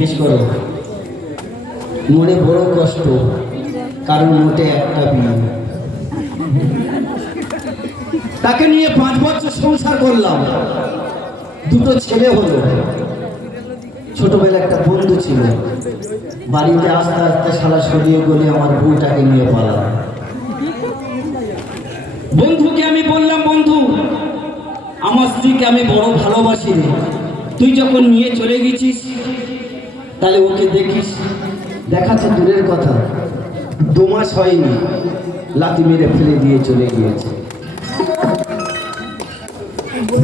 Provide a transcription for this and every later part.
বেশ করো। মনে বড় কষ্ট, কারণ মোটে একটা বিয়ে। তাকে নিয়ে 5 বছর সংসার করলাম, 2টো ছেলে হলো। ছোটবেলা একটা বন্ধু ছিল, বাড়িতে আস্তে আস্তে শালা সরিয়ে গলে আমার বউটাকে নিয়ে পালাম। বন্ধুকে আমি বললাম, বন্ধু আমার স্ত্রীকে আমি বড় ভালোবাসি রে, তুই যখন নিয়ে চলে গেছিস তাহলে ওকে দেখিস। দেখা তো দূরের কথা, 2 মাস হয়নি লাথি মেরে ফেলে দিয়ে চলে গিয়েছে।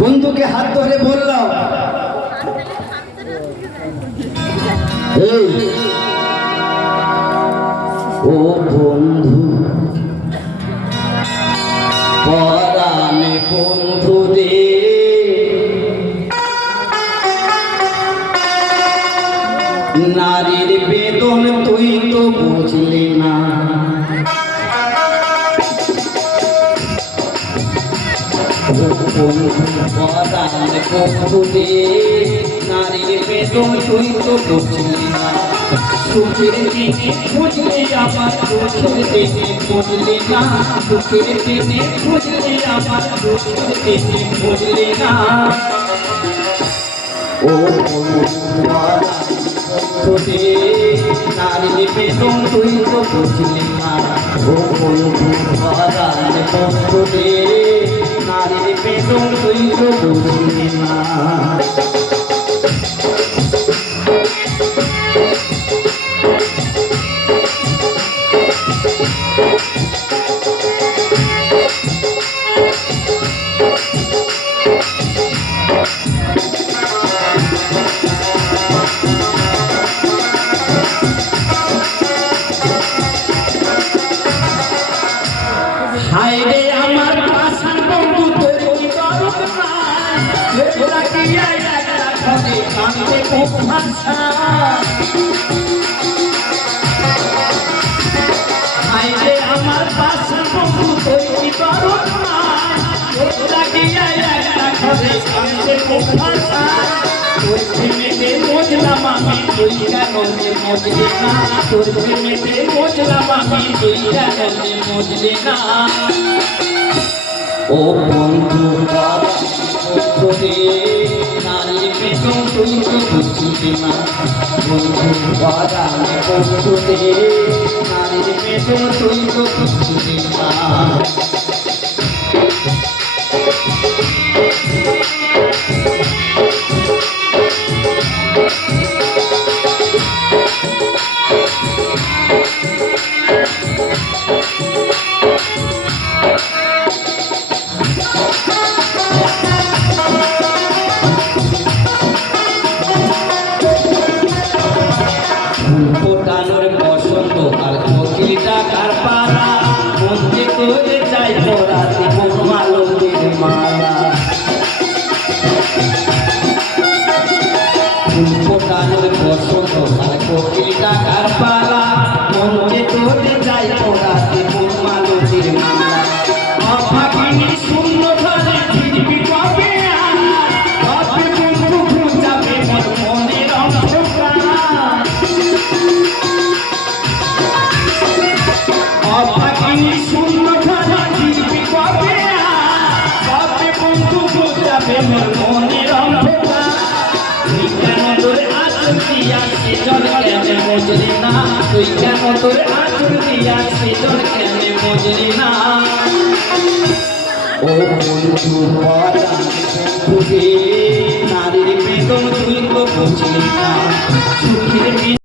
বন্ধুকে হাত ধরে বললাম, এই ও বন্ধু, পরাণে বন্ধু রে, নারীর বেদন তুই তো বুঝলি না। পরাণে বন্ধু রে, নারীর বেদন তুই তো বুঝলি না। সুখের দিনে বুঝলি আমার দুঃখের দিনে বুঝলি না। সুখের দিনে বুঝলি আমার দুঃখের দিনে বুঝলি না। ও বন্ধু নারীর বেদন তুই তো বুঝলি না। ও বন্ধু বন্ধু রে, নারীর বেদন তুই তো বুঝলি না। হায় রে আমার পাশান বন্ধু, তোর কি দরদ নাই? তোরা কি একটা ঘরে কাঁদতে খুব ভাষা। হায় রে আমার পাশান বন্ধু, তোর কি দরদ নাই? তোরা কি একটা ঘরে কাঁদতে খুব ভাষা। তোর প্রেমেতে বুঝলাম আমি, তুই কেন বুঝলি না। তোর প্রেমেতে বুঝলাম আমি, তুই কেন বুঝলি না। ও বন্ধু বন্ধু রে, নারীর বেদন তুই তো বুঝলি না। বন্ধু বন্ধু রে, নারীর বেদন তুই তো বুঝলি না। ফোটানোর বসন্ত আর কোকিল ডাকার পাড়া, মধ্যে করে চাই পড়াতে মালতের মালা। ফোটানোর বসন্ত আর কোকিল ডাকার পাড়া, মধ্যে করে চাই পড়াতে মালতের মালা। অভাগিনী শূন্য ঘরে ফিরবি কবে আর, কবে বন্ধু ঘুচাবে মোর মনের অন্ধকার। অভাগিনী শূন্য ঘরে ফিরবি কবে আর, কবে বন্ধু ঘুচাবে মোর মনের অন্ধকার। তুই কেন তোর আঁচল দিয়া সেজল কেন বুঝলি না। তুই কেন তোর আঁচল দিয়া সেজল কেন বুঝলি না। ও বন্ধু বন্ধু রে, নারীর বেদন তুই তো বুঝলি না। সুখের